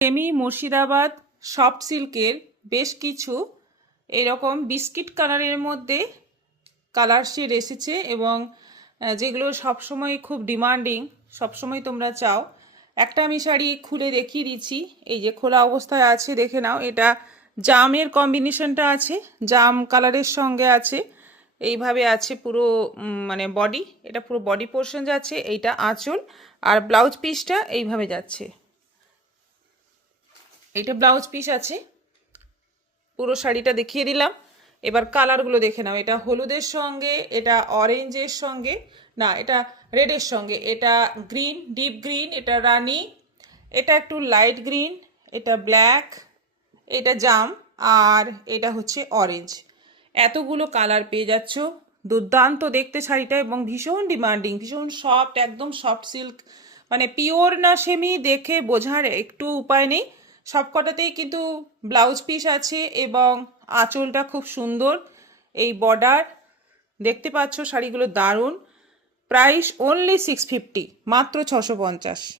Semi Murshidabad soft সিল্কের বেশ কিছু এরকম বিস্কিট কালারের মধ্যে কালার শেড এসেছে এবং যেগুলো সবসময় খুব ডিমান্ডিং, সবসময় তোমরা চাও। একটা আমি শাড়ি খুলে দেখিয়ে দিচ্ছি, এই যে খোলা অবস্থায় আছে, দেখে নাও। এটা জামের কম্বিনেশনটা আছে, জাম কালারের সঙ্গে আছে, এইভাবে আছে পুরো মানে বডি, এটা পুরো বডি পোর্শন যাচ্ছে, এইটা আঁচল, আর ব্লাউজ পিসটা এইভাবে যাচ্ছে। এইটা ব্লাউজ পিস আছে। পুরো শাড়িটা দেখিয়ে দিলাম। এবার কালারগুলো দেখে নাও। এটা হলুদের সঙ্গে, এটা অরেঞ্জের সঙ্গে, না এটা রেডের সঙ্গে, এটা গ্রিন, ডিপ গ্রিন, এটা রানি, এটা একটু লাইট গ্রিন, এটা ব্ল্যাক, এটা জাম, আর এটা হচ্ছে অরেঞ্জ। এতগুলো কালার পেয়ে যাচ্ছ। দুর্দান্ত দেখতে শাড়িটা এবং ভীষণ ডিমান্ডিং, ভীষণ সফট, একদম সফট সিল্ক, মানে পিওর না সেমি দেখে বোঝার একটু উপায় নেই। সবকটাতেই কিন্তু ব্লাউজ পিস আছে এবং আঁচলটা খুব সুন্দর, এই বর্ডার দেখতে পাচ্ছ। শাড়িগুলো দারুণ। প্রাইস অনলি 650, মাত্র 650।